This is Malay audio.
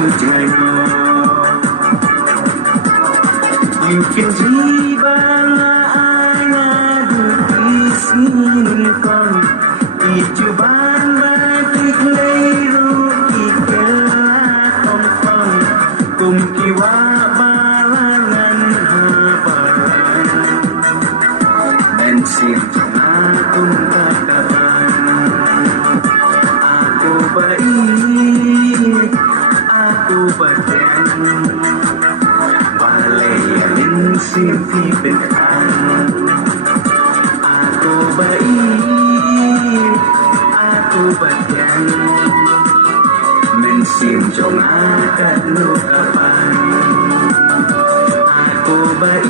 You can see bangaanya di sini kon ijuban batik leiru ikelah tongkong kumkiwa balangan habaran bensin akong kataban aku baik aku bagian balayan simpikan aku baik aku bagian mensim jong akan lukapan aku baik